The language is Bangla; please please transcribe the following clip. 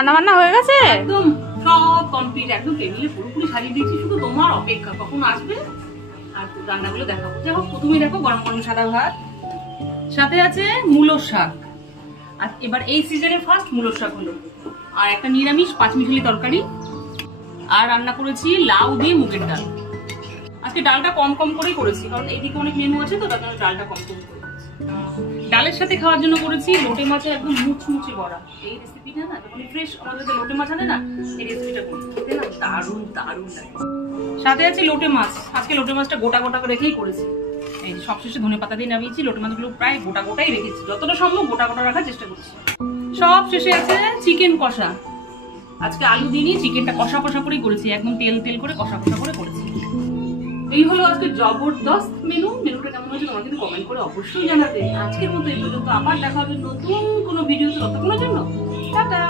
রান্না বান্না হয়ে গেছে? একদম সব কমপ্লিট, একদম টেবিলে পুরোপুরি সাজিয়ে দিয়েছি, শুধু তোমার অপেক্ষা কখন আসবে আর রান্নাগুলো দেখাবো। দেখো প্রথমে দেখো গরম গরম সাদা ভাত, সাথে আছে মূলো শাক। আর এবার এই সিজনের ফার্স্ট মূলো শাক হলো, আর একটা নিরামিষ পাঁচমিশালি তরকারি, আর রান্না করেছি লাউ দিয়ে মুগের ডাল। আজকে ডালটা কম কম করেই করেছি, কারণ এইদিকে অনেক মেনু আছে তো, তার জন্য ডালটা কম কম করে করেছি। ডালের সাথে খাওয়ার জন্য করেছি লোটে মাছের একদম মুচমুচে বড়া। এই রেসিপিটা না যখন ফ্রেশ আমাদের যে লোটে মাছ আনে না, এই রেসিপিটা করি, খেতে না দারুণ দারুণ লাগে। সাথে আছে লোটে মাছ, আজকে লোটে মাছটা গোটা গোটা করে রেখেই করেছি। এই যে সবশেষে ধনেপাতা দিয়ে নামিয়েছি, লোটে মাছগুলো প্রায় গোটা গোটাই রেখেছি, যতটা সম্ভব গোটা গোটা রাখার চেষ্টা করছি। সব শেষে আছে চিকেন কষা। আজকে আলু দিয়ে চিকেনটা কষা কষা করেই করেছি, একদম তেল তেল করে কষা কষা করে করেছি। এই হলো আজকে জবরদস্ত মেনু। মেনুটা কেমন হয়েছে তোমরা কিন্তু কমেন্ট করে অবশ্যই জানাতে। আজকের মতো এই পর্যন্ত, আবার দেখা হবে নতুন কোনো ভিডিওতে, ততক্ষণের জন্য টাটা।